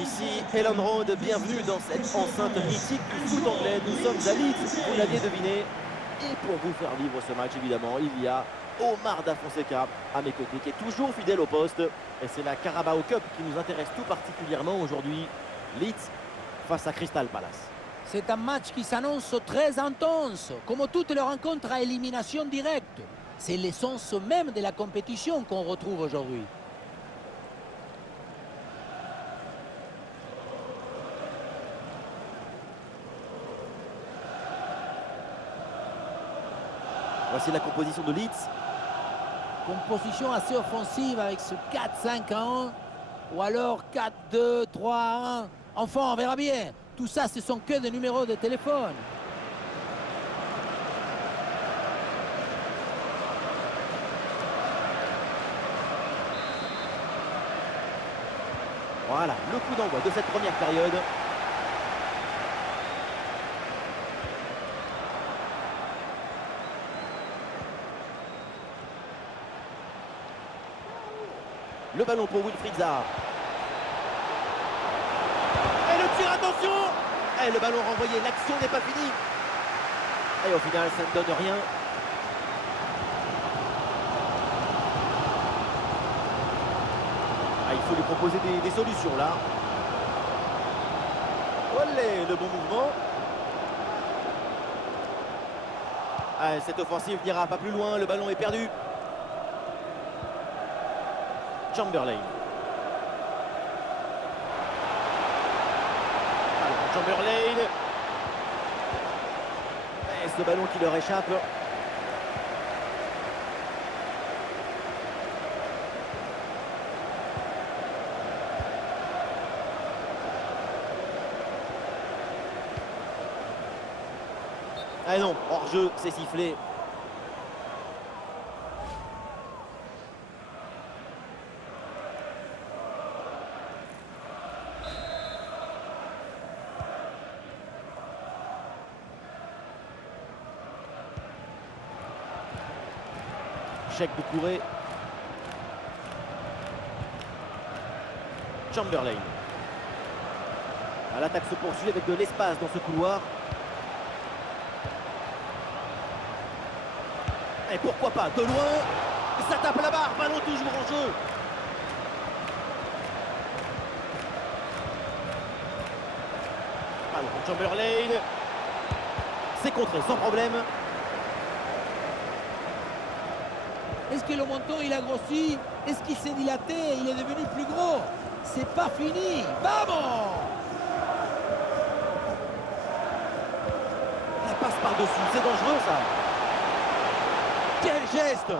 Ici Ellen Road, bienvenue dans cette enceinte mythique du foot anglais. Nous sommes à Leeds, vous l'aviez deviné. Et pour vous faire vivre ce match, évidemment, il y a Omar Da Fonseca à mes côtés, qui est toujours fidèle au poste. Et c'est la Carabao Cup qui nous intéresse tout particulièrement aujourd'hui. Leeds face à Crystal Palace. C'est un match qui s'annonce très intense, comme toutes les rencontres à élimination directe. C'est l'essence même de la compétition qu'on retrouve aujourd'hui. Voici la composition de Leeds. Composition assez offensive avec ce 4-5-1 ou alors 4-2-3-1. Enfin, on verra bien. Tout ça, ce sont que des numéros de téléphone. Voilà, le coup d'envoi de cette première période. Le ballon pour Wilfried Zaha. Et le tir, attention! Et le ballon renvoyé, l'action n'est pas finie. Et au final, ça ne donne rien. Ah, il faut lui proposer des solutions là. Olé, le bon mouvement. Ah, cette offensive n'ira pas plus loin, le ballon est perdu. Chamberlain. Chamberlain. Et ce ballon qui leur échappe. Ah non, hors-jeu, c'est sifflé. Chèque de Couré. Chamberlain. L'attaque se poursuit avec de l'espace dans ce couloir. Et pourquoi pas de loin. Ça tape la barre, ballon toujours en jeu. Ballon pour Chamberlain. C'est contré sans problème. Est-ce que le menton il a grossi? Est-ce qu'il s'est dilaté? Il est devenu plus gros? C'est pas fini. Vamos! La passe par-dessus, c'est dangereux ça. Quel geste!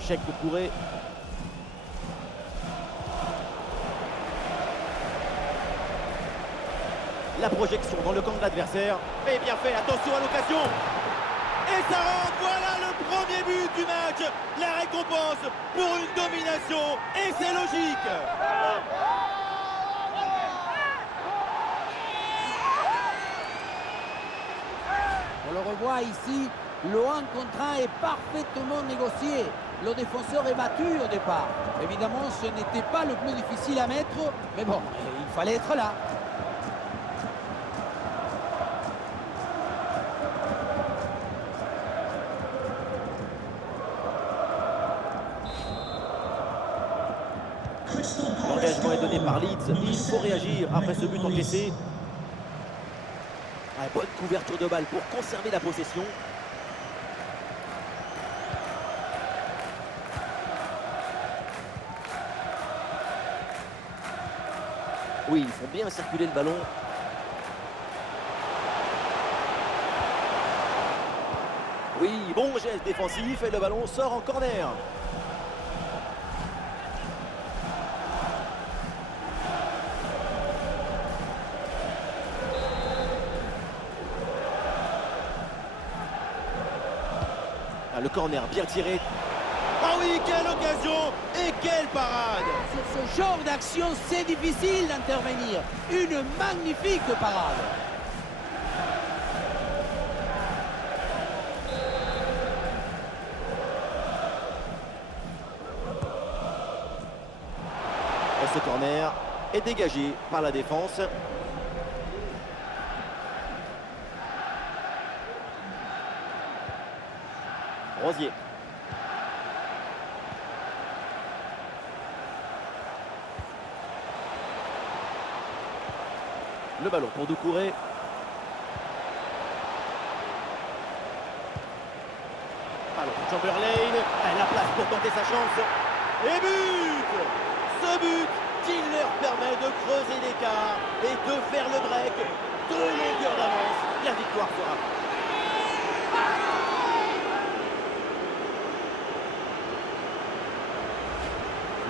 Chèque de Couré. La projection dans le camp de l'adversaire. Et bien fait, attention à l'occasion. Et ça rentre, voilà le premier but du match. La récompense pour une domination. Et c'est logique. On le revoit ici, le 1 contre 1 est parfaitement négocié. Le défenseur est battu au départ. Évidemment, ce n'était pas le plus difficile à mettre, mais bon, il fallait être là. L'engagement est donné par Leeds. Il faut réagir après ce but encaissé. Ah, bonne couverture de balle pour conserver la possession. Oui, ils font bien circuler le ballon. Oui, bon geste défensif et le ballon sort en corner. Ah, le corner bien tiré. Ah oui, quelle occasion et quelle parade! Sur ce genre d'action, c'est difficile d'intervenir. Une magnifique parade. Et ce corner est dégagé par la défense. Rosier. Le ballon pour Doucouré. Ballon pour Chamberlain. La place pour tenter sa chance. Et but! Ce but qui leur permet de creuser l'écart et de faire le break. 2 longueurs d'avance. La victoire sera.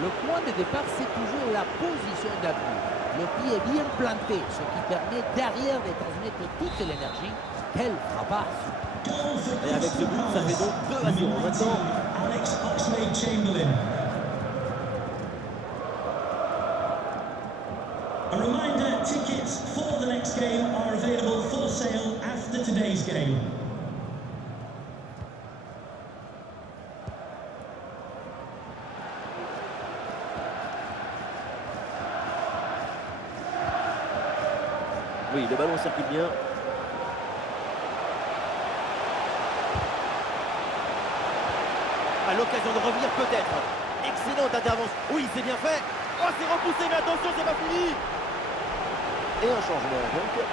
Le point de départ, c'est toujours la position d'appui. Le pied est bien planté, ce qui permet derrière de transmettre toute l'énergie. Quelle frappasse! Et avec ce but, ça fait donc 2-0 maintenant. Alex Oxlade-Chamberlain. A reminder, tickets for the next game are available for sale after today's game. Oui, le ballon circule bien. À l'occasion de revenir peut-être. Excellente intervention. Oui, c'est bien fait. Oh, c'est repoussé, mais attention, c'est pas fini. Et un changement donc.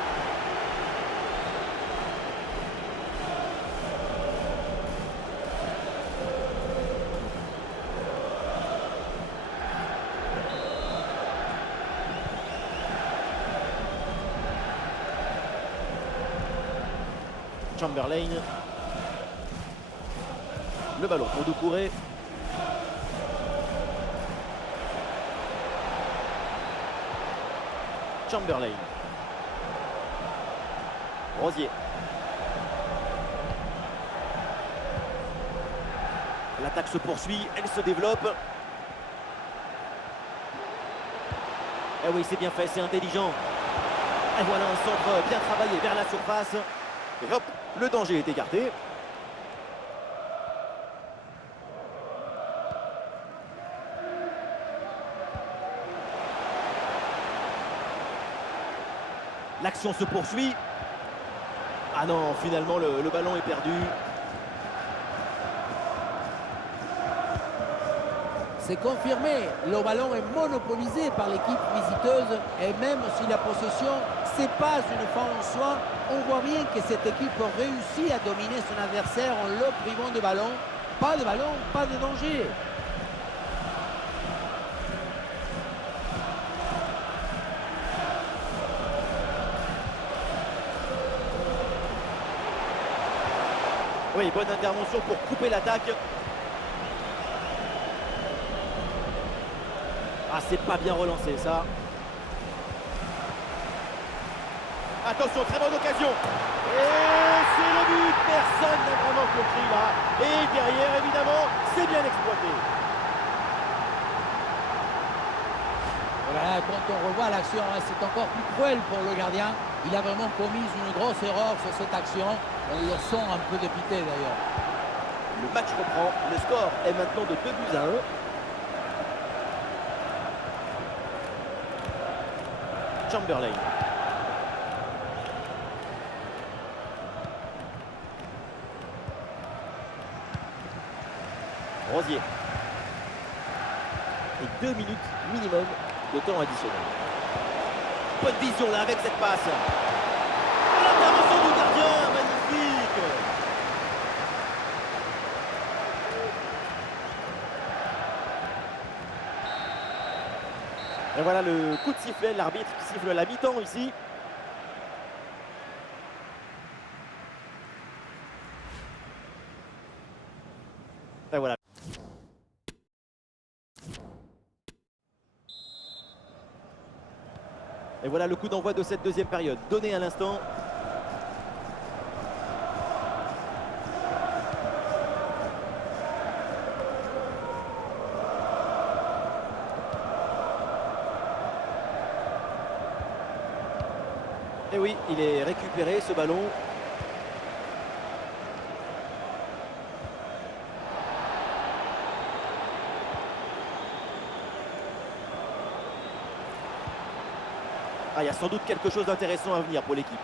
Chamberlain. Le ballon pour Doucouré. Chamberlain. Rosier. L'attaque se poursuit, elle se développe. Eh oui, c'est bien fait, c'est intelligent. Et voilà un centre bien travaillé vers la surface. Et hop, le danger est écarté. L'action se poursuit. Ah non, finalement le ballon est perdu. C'est confirmé, le ballon est monopolisé par l'équipe visiteuse et même si la possession, c'est pas une fin en soi, on voit bien que cette équipe réussit à dominer son adversaire en le privant de ballon. Pas de ballon, pas de danger. Oui, bonne intervention pour couper l'attaque. Ah, c'est pas bien relancé ça. Attention, très bonne occasion. Et c'est le but. Personne n'a vraiment compris là. Et derrière, évidemment, c'est bien exploité. Voilà, quand on revoit l'action, c'est encore plus cruel pour le gardien. Il a vraiment commis une grosse erreur sur cette action. On le sent un peu dépité d'ailleurs. Le match reprend. Le score est maintenant de 2-1. Chamberlain. Rosier. Et 2 minutes minimum de temps additionnel. Bonne vision là avec cette passe. L'intervention du gardien, magnifique. Et voilà le coup de sifflet, l'arbitre qui siffle la mi-temps ici. Et voilà. Et voilà le coup d'envoi de cette deuxième période, donné à l'instant. Et oui, il est récupéré ce ballon. Ah, il y a sans doute quelque chose d'intéressant à venir pour l'équipe.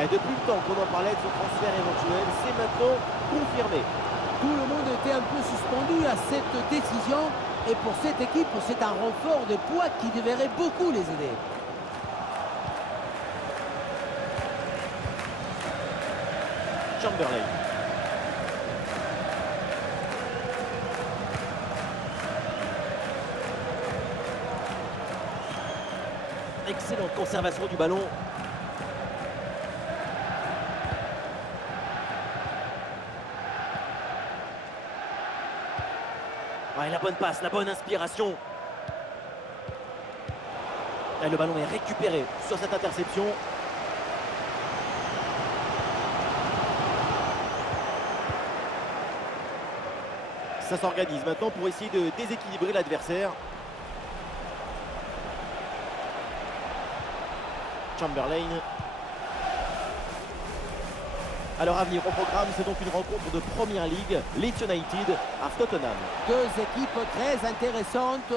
Et depuis le temps qu'on en parlait de son transfert éventuel, c'est maintenant confirmé. Tout le monde était un peu suspendu à cette décision. Et pour cette équipe, c'est un renfort de poids qui devrait beaucoup les aider. Chamberlain. Excellente conservation du ballon. Ouais, la bonne passe, la bonne inspiration. Et le ballon est récupéré sur cette interception. Ça s'organise maintenant pour essayer de déséquilibrer l'adversaire. Chamberlain. Alors à venir au programme, c'est donc une rencontre de Première Ligue, Leeds United à Tottenham. Deux équipes très intéressantes.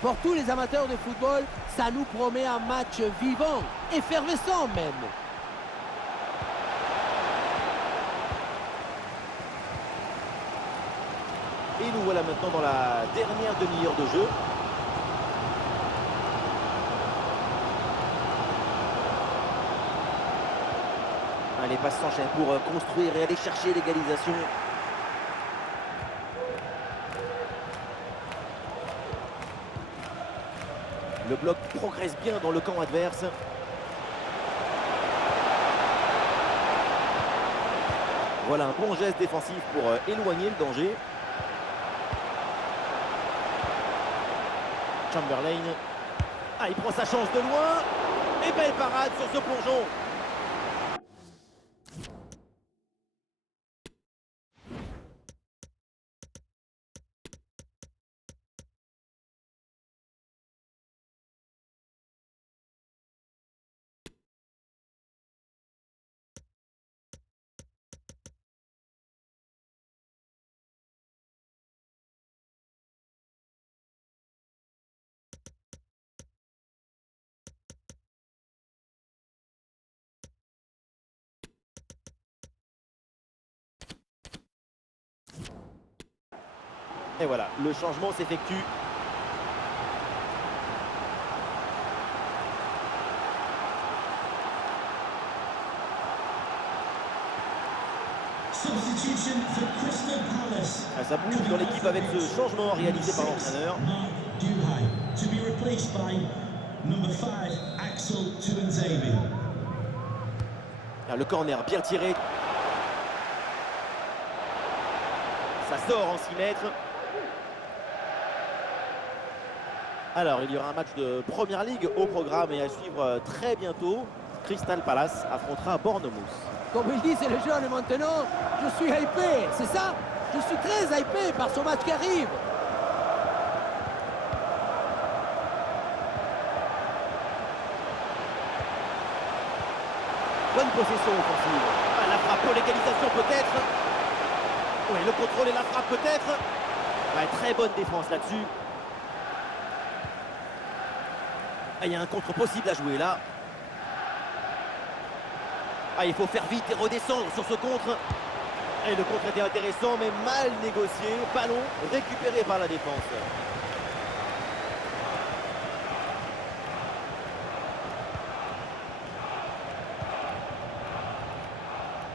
Pour tous les amateurs de football, ça nous promet un match vivant, effervescent même. Et nous voilà maintenant dans la dernière demi-heure de jeu. Les passes s'enchaînent pour construire et aller chercher l'égalisation. Le bloc progresse bien dans le camp adverse. Voilà un bon geste défensif pour éloigner le danger. Chamberlain. Ah, il prend sa chance de loin. Et belle parade sur ce plongeon. Et voilà, le changement s'effectue. Substitution for Crystal Palace. Ah, ça bouge dans l'équipe avec ce changement réalisé par l'entraîneur. Mark Duhai to be replaced by number 5 Axel Tuanzebe. Ah, le corner bien tiré. Ça sort en 6 mètres. Alors, il y aura un match de Première Ligue au programme et à suivre très bientôt. Crystal Palace affrontera Bournemouth. Comme il dit, c'est le jeune maintenant. Je suis hypé, c'est ça? Je suis très hypé par ce match qui arrive. Bonne possession offensive. Ah, la frappe pour l'égalisation peut-être. Oui, le contrôle et la frappe peut-être. Ouais, très bonne défense là-dessus. Ah, il y a un contre possible à jouer là. Ah, il faut faire vite et redescendre sur ce contre. Et le contre était intéressant mais mal négocié. Ballon récupéré par la défense.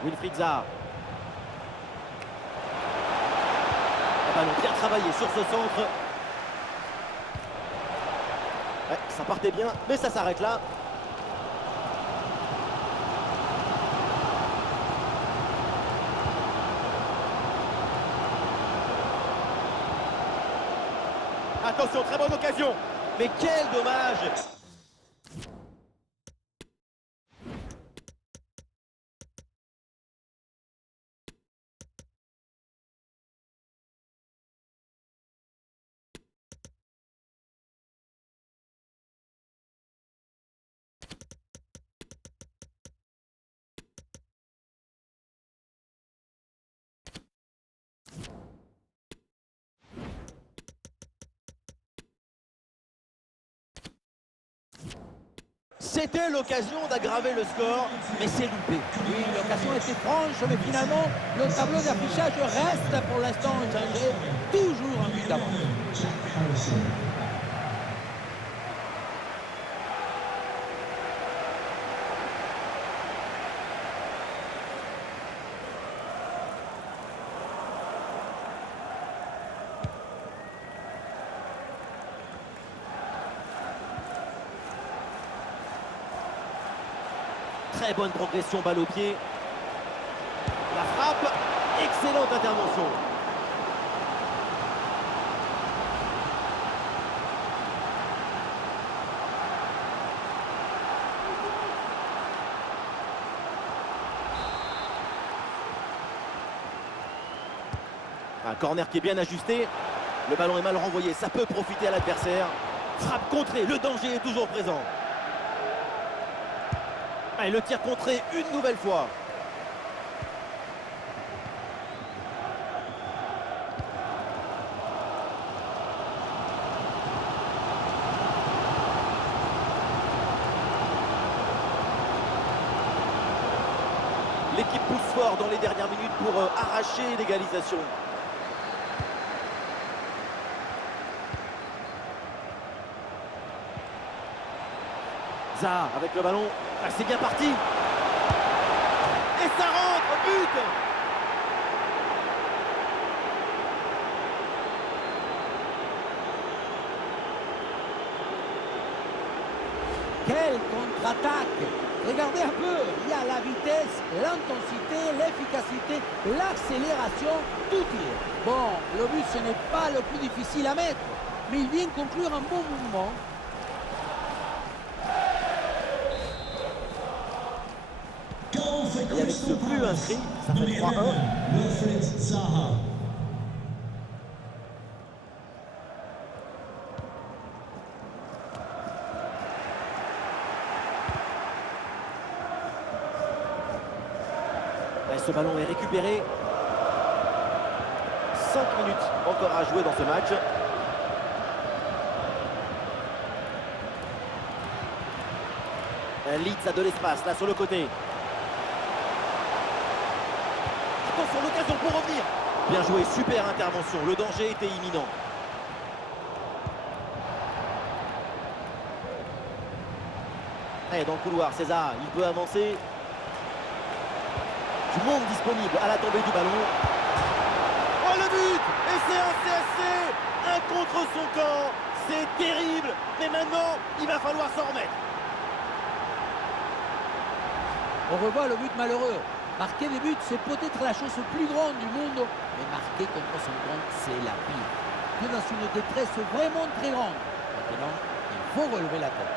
Wilfried Zaha. Un ballon bien travaillé sur ce centre. Ouais, ça partait bien, mais ça s'arrête là. Attention, très bonne occasion. Mais quel dommage! C'était l'occasion d'aggraver le score, mais c'est loupé. Oui, l'occasion était franche, mais finalement, le tableau d'affichage reste pour l'instant inchangé. Toujours un but d'avance. Jack Harrison. Très bonne progression, balle au pied. La frappe, excellente intervention. Un corner qui est bien ajusté. Le ballon est mal renvoyé, ça peut profiter à l'adversaire. Frappe contrée, le danger est toujours présent. Et le tir contré une nouvelle fois. L'équipe pousse fort dans les dernières minutes pour arracher l'égalisation. Zaha avec le ballon. Ah, c'est bien parti. Et ça rentre, but. Quelle contre-attaque! Regardez un peu, il y a la vitesse, l'intensité, l'efficacité, l'accélération, tout y est. Bon, le but ce n'est pas le plus difficile à mettre, mais il vient conclure un bon mouvement. Et avec ce but inscrit, ça fait 3-1. Wilfried Zaha. Et ce ballon est récupéré. 5 minutes encore à jouer dans ce match. Leeds a de l'espace là sur le côté. Attention, l'occasion pour revenir. Bien joué, super intervention. Le danger était imminent. Et dans le couloir, César, il peut avancer. Du monde disponible à la tombée du ballon. Oh, le but! Et c'est un CSC! Un contre son camp. C'est terrible. Mais maintenant, il va falloir s'en remettre. On revoit le but malheureux. Marquer des buts, c'est peut-être la chose plus grande du monde, mais marquer contre son camp, c'est la pire. Tu es dans une détresse vraiment très grande. Maintenant, il faut relever la tête.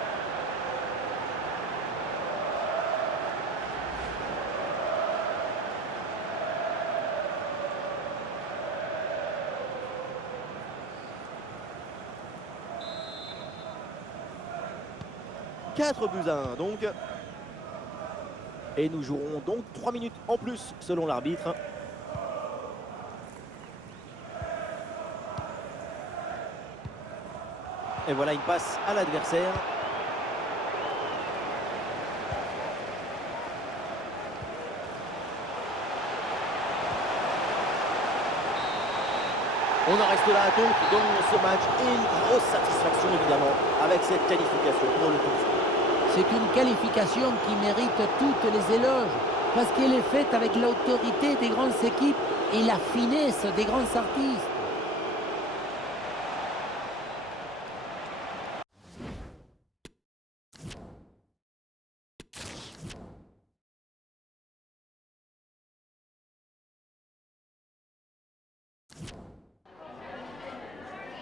Quatre buts à 1 donc. Et nous jouerons donc 3 minutes en plus selon l'arbitre. Et voilà une passe à l'adversaire. On en reste là donc dans ce match et une grosse satisfaction évidemment avec cette qualification pour le tour. C'est une qualification qui mérite toutes les éloges, parce qu'elle est faite avec l'autorité des grandes équipes et la finesse des grands artistes.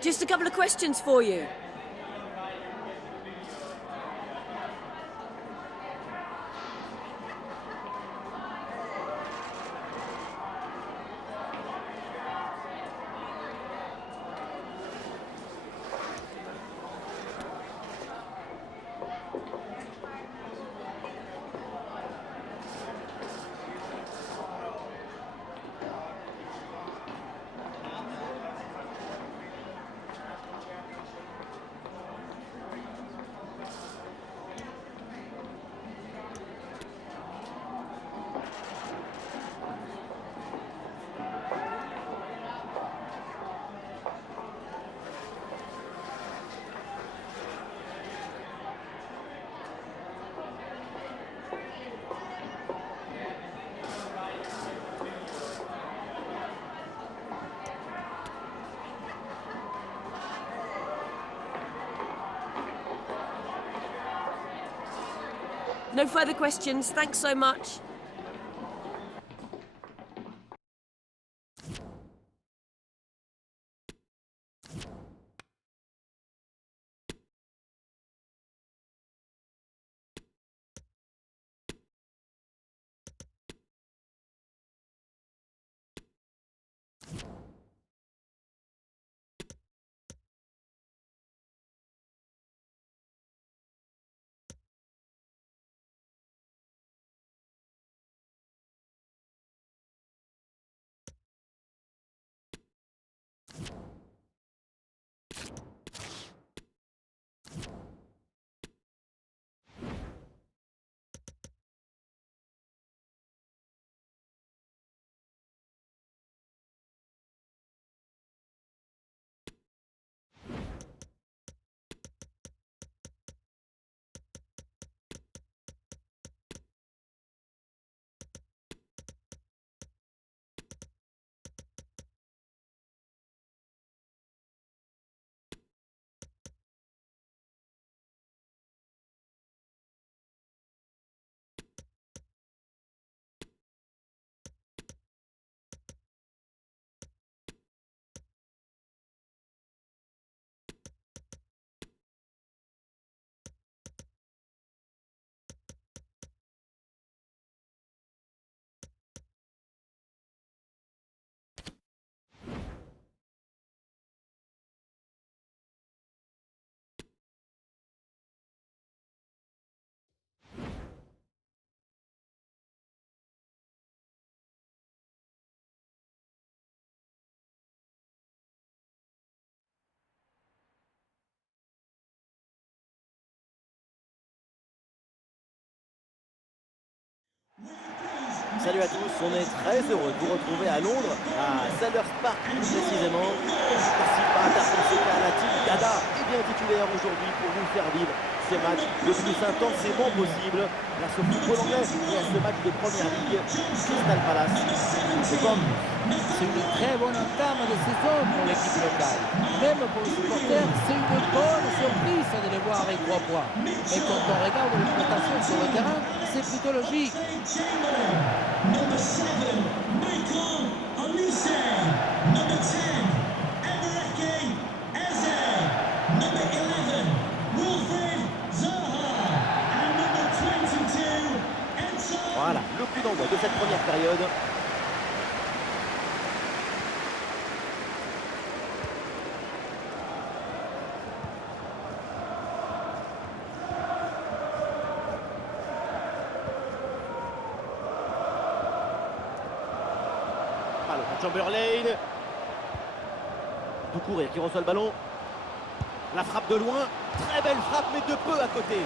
Just a couple of questions for you. No further questions. Thanks so much. Salut à tous, on est très heureux de vous retrouver à Londres, à Selhurst Park plus précisément. Merci par Fonseca, la team Dada est bien titulaire aujourd'hui pour vous faire vivre ce match le plus intensément possible. Place au football anglais et à ce match de première ligue, Crystal Palace. C'est comme C'est une très bonne entame de saison pour l'équipe locale. Même pour les supporters, c'est une bonne surprise de les voir avec 3 points. Mais quand on regarde les prestations sur le terrain, c'est plutôt logique. Number 7, Michael Olise. Number 10, Ebereke Eze. Number 11, Wilfred Zaha. And number 22, Enzo. voilà, le coup d'envoi de cette première période. Chamberlain, Doucouré qui reçoit le ballon, la frappe de loin, très belle frappe mais de peu à côté.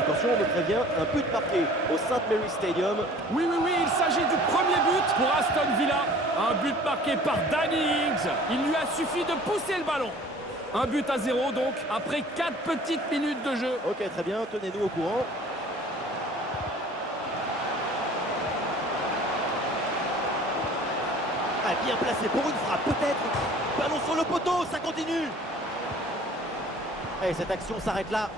Attention, on me prévient, un but marqué au St. Mary's Stadium. Oui, il s'agit du premier but pour Aston Villa. Un but marqué par Danny Ings. Il lui a suffi de pousser le ballon. Un but à 0 donc, après 4 petites minutes de jeu. Ok, très bien, tenez-nous au courant. Ah, bien placé pour une frappe, peut-être. Ballon sur le poteau, ça continue. Et cette action s'arrête là.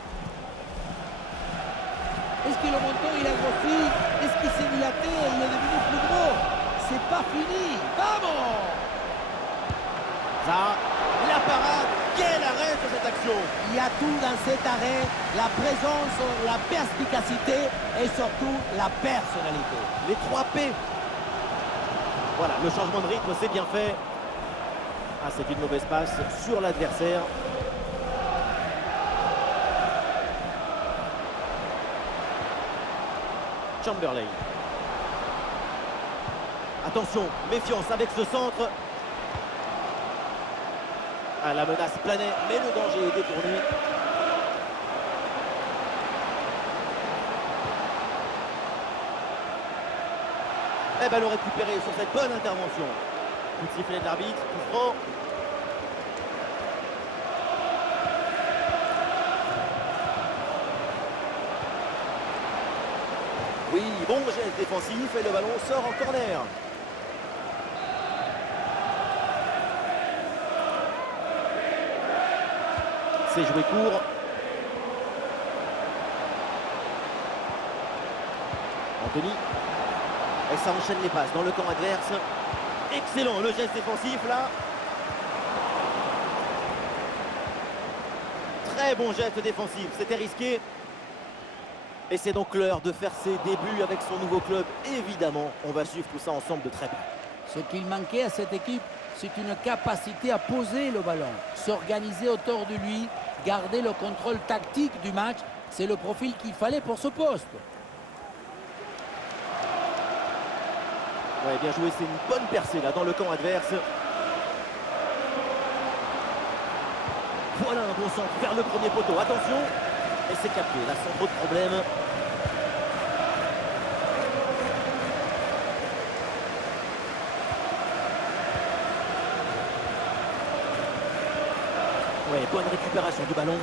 Est-ce que le menton il a grossi? Est-ce qu'il s'est dilaté? Il est devenu plus gros? C'est pas fini. Vamos! Ça, la parade. Quel arrêt sur cette action! Il y a tout dans cet arrêt, la présence, la perspicacité et surtout la personnalité. Les 3 P. Voilà, le changement de rythme, c'est bien fait. Ah, c'est une mauvaise passe sur l'adversaire. Chamberlain. Attention, méfiance avec ce centre. Ah, la menace planait, mais le danger est détourné. Eh ben, le récupérer sur cette bonne intervention. Coup de sifflet de l'arbitre, coup franc. Oui, bon geste défensif et le ballon sort en corner. C'est joué court. Anthony. Et ça enchaîne les passes dans le camp adverse. Excellent le geste défensif là. Très bon geste défensif, c'était risqué. Et c'est donc l'heure de faire ses débuts avec son nouveau club. Évidemment, on va suivre tout ça ensemble de très près. Ce qu'il manquait à cette équipe, c'est une capacité à poser le ballon, s'organiser autour de lui, garder le contrôle tactique du match. C'est le profil qu'il fallait pour ce poste. Ouais, bien joué, c'est une bonne percée là dans le camp adverse. Voilà un bon centre vers le premier poteau. Attention. Et c'est capté, là sans trop de problème. Ouais, bonne récupération du ballon.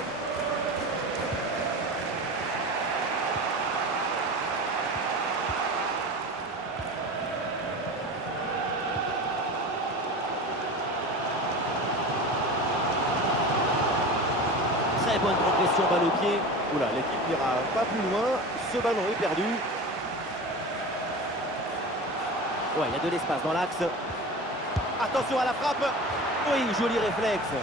Très bonne progression, balle au pied. Oula, l'équipe n'ira pas plus loin. Ce ballon est perdu. Ouais, il y a de l'espace dans l'axe. Attention à la frappe. Oui, joli réflexe.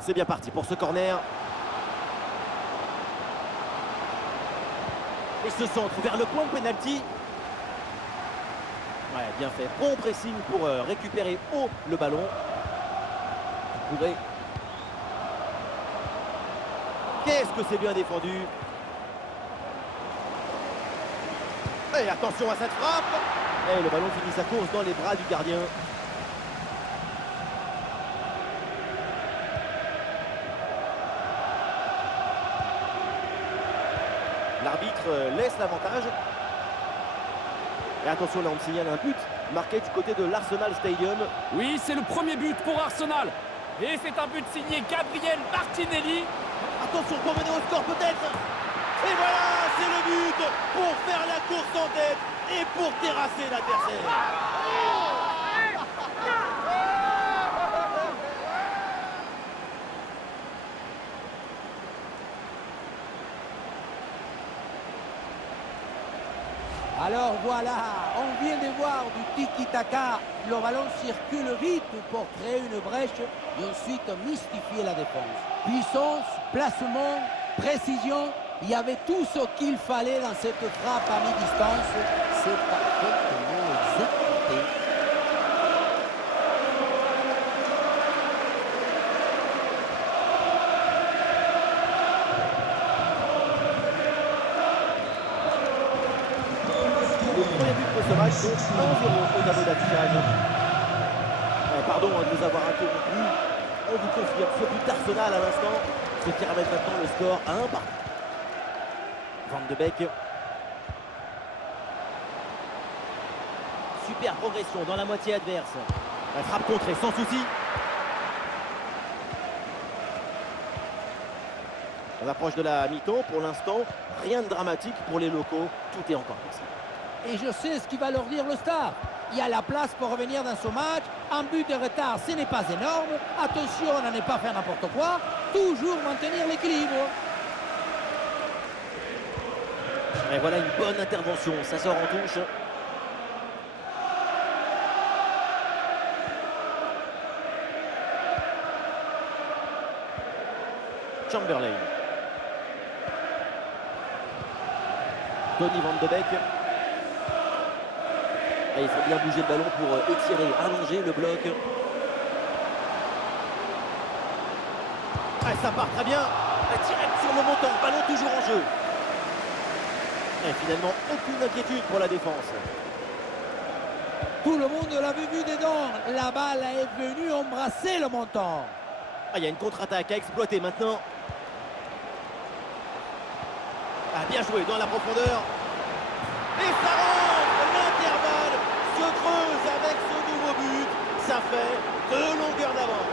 C'est bien parti pour ce corner. Et ce centre vers le point de pénalty. Ouais, bien fait. Bon pressing pour récupérer haut le ballon. Bourré. Qu'est-ce que c'est bien défendu. Et attention à cette frappe. Et le ballon finit sa course dans les bras du gardien. L'arbitre laisse l'avantage. Et attention, là on signale un but marqué du côté de l'Arsenal Stadium. Oui, c'est le premier but pour Arsenal. Et c'est un but signé Gabriel Martinelli. Attention pour mener au score peut-être. Et voilà, c'est le but pour faire la course en tête et pour terrasser l'adversaire. Alors voilà, on vient de voir du tiki-taka. Le ballon circule vite pour créer une brèche et ensuite mystifier la défense. Puissance, placement, précision, il y avait tout ce qu'il fallait dans cette frappe à mi-distance. C'est parfaitement exécuté. Premier but pour ce match, donc 1-0 au tableau d'affichage. Pardon de nous avoir interrompu. On vous confirme ce but d'Arsenal à l'instant, ce qui ramène maintenant le score à 1 partout. Van de Beek. Super progression dans la moitié adverse. La frappe contrée sans souci. On approche de la mi-temps. Pour l'instant, rien de dramatique pour les locaux. Tout est encore possible. Et je sais ce qui va leur dire le staff. Il y a la place pour revenir dans ce match. Un but de retard, ce n'est pas énorme. Attention à ne pas faire n'importe quoi. Toujours maintenir l'équilibre. Et voilà une bonne intervention. Ça sort en touche. Chamberlain. Tony Van de Beek. Et il faut bien bouger le ballon pour étirer, allonger le bloc. Ah, ça part très bien. Direct sur le montant, ballon toujours en jeu. Et finalement, aucune inquiétude pour la défense. Tout le monde l'avait vu dedans. La balle est venue embrasser le montant. Ah, il y a une contre-attaque à exploiter maintenant. Ah, bien joué dans la profondeur. Et ça rentre. L'intervalle au but, ça fait 2 longueurs d'avance.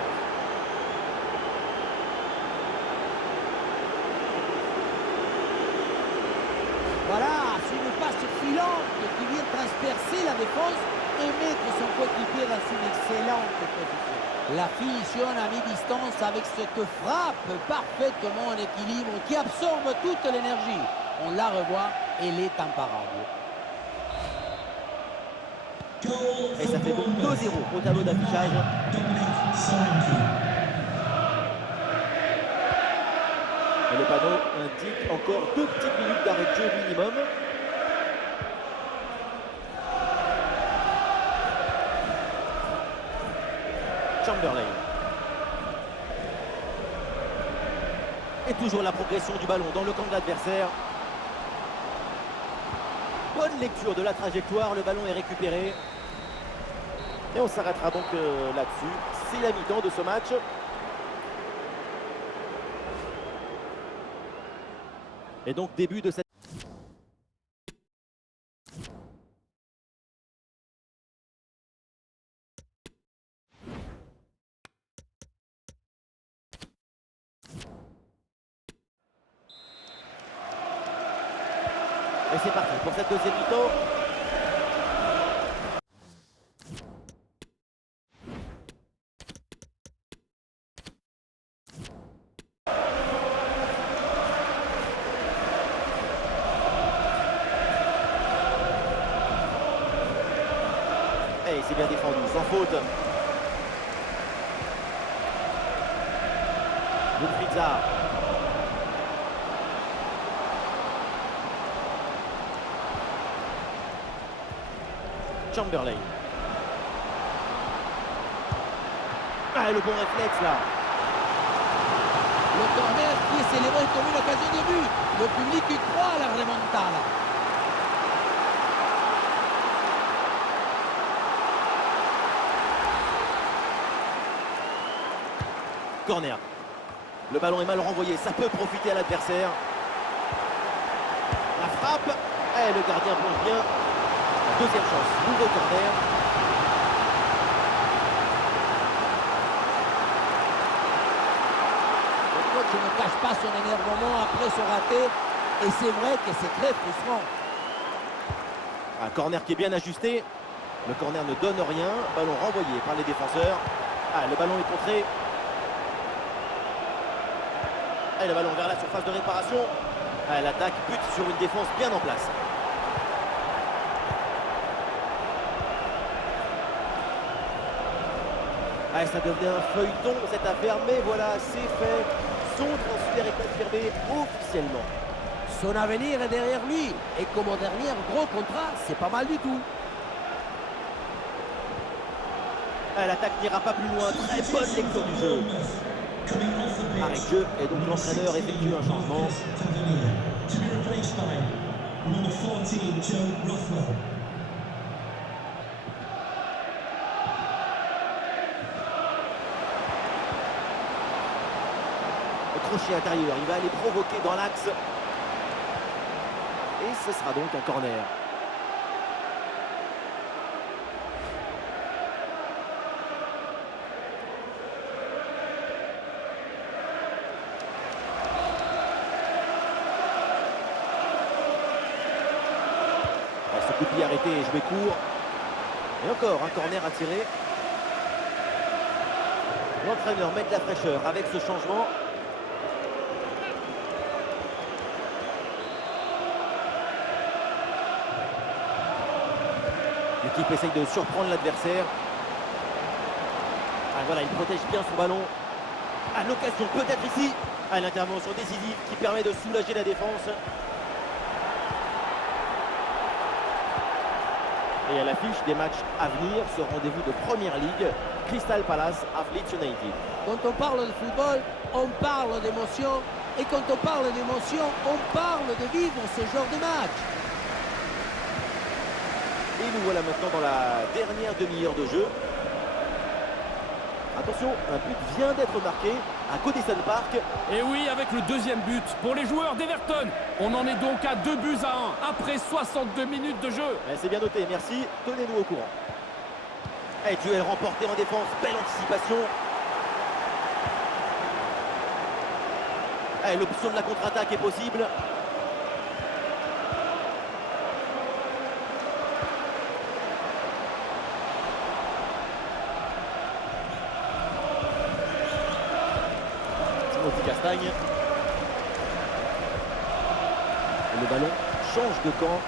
Voilà, c'est une passe filante qui vient transpercer la défense et mettre son coéquipier dans une excellente position. La finition à mi-distance avec cette frappe parfaitement en équilibre qui absorbe toute l'énergie. On la revoit, elle est imparable. Et ça fait donc 2-0 au tableau d'affichage. Et le panneau indique encore 2 petites minutes d'arrêt de jeu minimum. Chamberlain. Et toujours la progression du ballon dans le camp de l'adversaire. Bonne lecture de la trajectoire, le ballon est récupéré. Et on s'arrêtera donc là-dessus. C'est la mi-temps de ce match. Et donc début de cette... Et c'est parti pour cette deuxième mi-temps. Et c'est bien défendu, sans faute. Wilfried. Chamberlain. Ah, le bon réflexe là. Le corner qui est célébré comme une occasion de but. Le public y croit à la remontada. Corner. Le ballon est mal renvoyé, ça peut profiter à l'adversaire. La frappe. Et le gardien plonge bien. Deuxième chance, nouveau corner. Le coach ne cache pas son énervement après ce raté. Et c'est vrai que c'est très frustrant. Un corner qui est bien ajusté. Le corner ne donne rien. Ballon renvoyé par les défenseurs. Ah, le ballon est contré. Et le ballon vers la surface de réparation. Ah, l'attaque bute sur une défense bien en place. Ah, ça devient un feuilleton cette affaire, mais voilà, c'est fait. Son transfert est confirmé officiellement. Son avenir est derrière lui. Et comme au dernier gros contrat, c'est pas mal du tout. Ah, l'attaque n'ira pas plus loin. Très bonne lecture du jeu. Arrêt de jeu et donc l'entraîneur effectue un changement. Crochet intérieur, il va aller provoquer dans l'axe. Et ce sera donc un corner. Ce coup de pied arrêté et joué court. Et encore un corner à tirer. L'entraîneur met de la fraîcheur avec ce changement. L'équipe essaye de surprendre l'adversaire. Ah, voilà, il protège bien son ballon. À l'occasion peut-être ici. À l'intervention décisive qui permet de soulager la défense. Et à l'affiche des matchs à venir, ce rendez-vous de Première Ligue, Crystal Palace à Leeds United. Quand on parle de football, on parle d'émotion. Et quand on parle d'émotion, on parle de vivre ce genre de match. Et nous voilà maintenant dans la dernière demi-heure de jeu. Attention, un but vient d'être marqué à Goodison Park. Et oui, avec le deuxième but pour les joueurs d'Everton. On en est donc à 2-1 après 62 minutes de jeu. C'est bien noté, merci. Tenez-nous au courant. Et duel remporté en défense, belle anticipation. Et l'option de la contre-attaque est possible. Timothy Castagne. Et le ballon change de camp.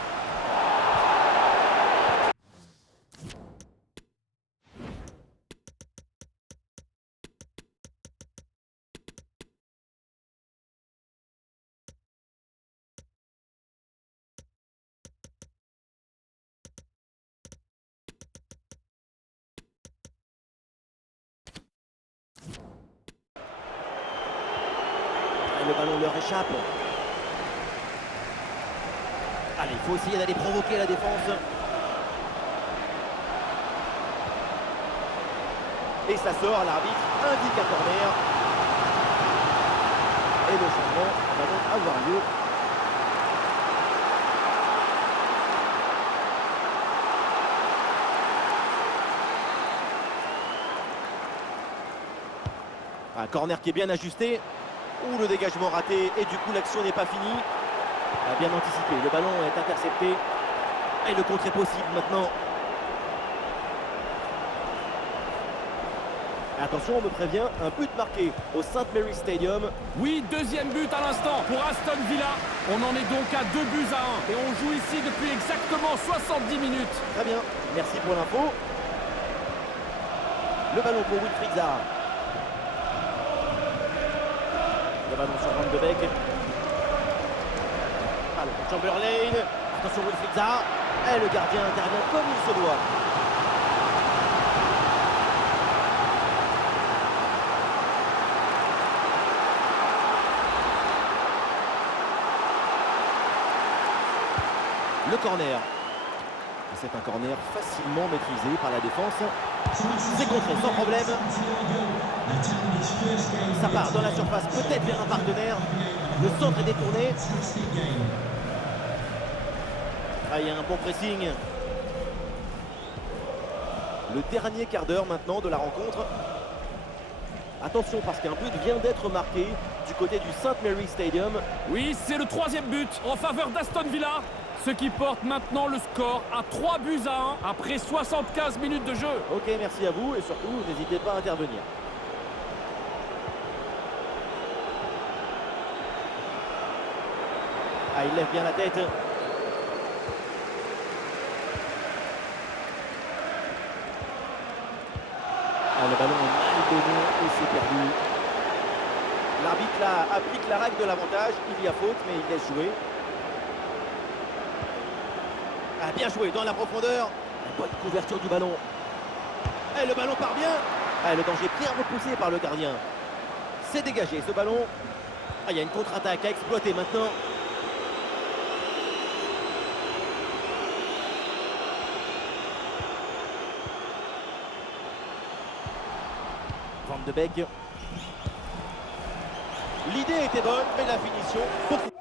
Le ballon leur échappe. Allez, il faut essayer d'aller provoquer la défense. Et ça sort, l'arbitre indique un corner. Et le changement va donc avoir lieu. Un corner qui est bien ajusté. Ouh, le dégagement raté et du coup l'action n'est pas finie. Il a bien anticipé, le ballon est intercepté. Et le contre est possible maintenant. Attention, on me prévient, un but marqué au St. Mary's Stadium. Oui, deuxième but à l'instant pour Aston Villa. On en est donc à 2-1 et on joue ici depuis exactement 70 minutes. Très bien, merci pour l'info. Le ballon pour Wilfried Zaha. Le ballon sur Van de Beek. Ballon pour Chamberlain. Attention Wilfried Zaha. Et le gardien intervient comme il se doit. Le corner. C'est un corner facilement maîtrisé par la défense. C'est contré sans problème. Ça part dans la surface, peut-être vers un partenaire. Le centre est détourné. Ah, il y a un bon pressing. Le dernier quart d'heure maintenant de la rencontre. Attention parce qu'un but vient d'être marqué du côté du St. Mary's Stadium. Oui, c'est le troisième but en faveur d'Aston Villa. Ce qui porte maintenant le score à 3-1 après 75 minutes de jeu. Ok, merci à vous et surtout, n'hésitez pas à intervenir. Ah, il lève bien la tête. Ah, le ballon est mal donné et c'est perdu. L'arbitre là applique la règle de l'avantage. Il y a faute, mais il laisse jouer. Ah, bien joué dans la profondeur. Bonne couverture du ballon. Et le ballon part bien. Ah, le danger bien repoussé par le gardien. C'est dégagé ce ballon. Ah, il y a une contre-attaque à exploiter maintenant. Van de Beek. L'idée était bonne, mais la finition beaucoup.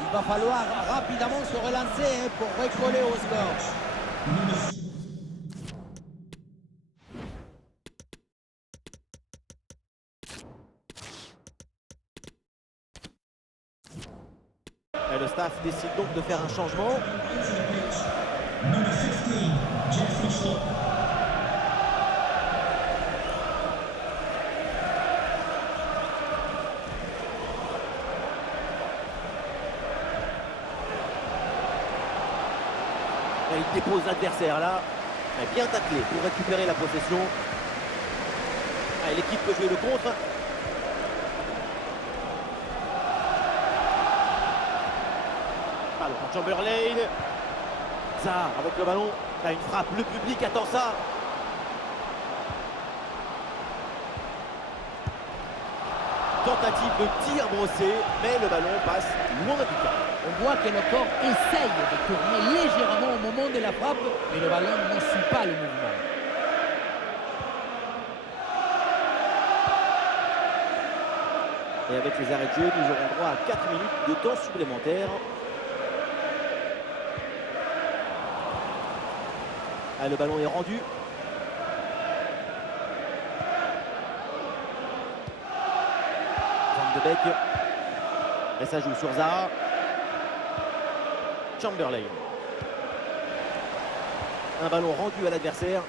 Il va falloir rapidement se relancer pour recoller au score. Et le staff décide donc de faire un changement. Et il dépose l'adversaire là. Et bien taclé pour récupérer la possession. Et l'équipe peut jouer le contre. Ballon pour Chamberlain. Ça, avec le ballon, là une frappe, le public attend ça. Tentative de tir brossé, mais le ballon passe loin du cadre. On voit que le corps essaye de tourner légèrement au moment de la frappe, mais le ballon ne suit pas le mouvement. Et avec les arrêts de jeu, nous aurons droit à 4 minutes de temps supplémentaire. Ah, le ballon est rendu. Van de Beek. Et ça joue sur Zaha. Chamberlain. Un ballon rendu à l'adversaire.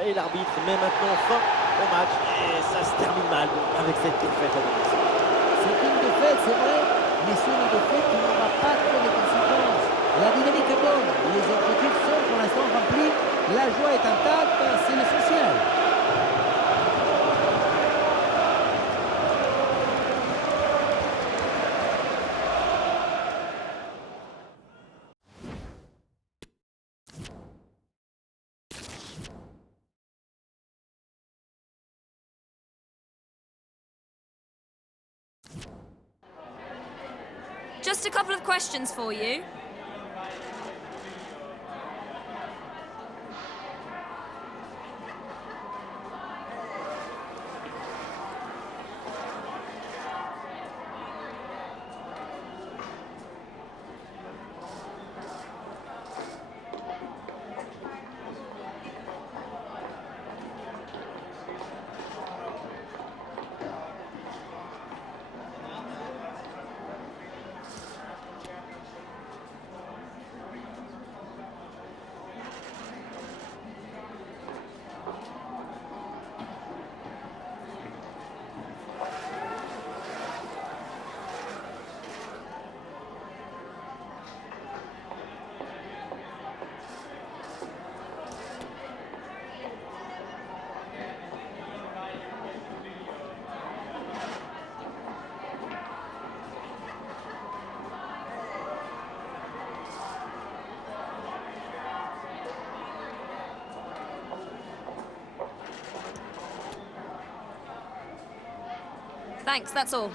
Et l'arbitre met maintenant fin au match. Et ça se termine mal donc, avec cette défaite à domicile. C'est une défaite, c'est vrai, mais c'est une défaite qui n'aura pas trop de conséquences. La dynamique est bonne, les objectifs sont pour l'instant remplis, la joie est intacte, c'est l'essentiel. Just a couple of questions for you. Thanks, that's all.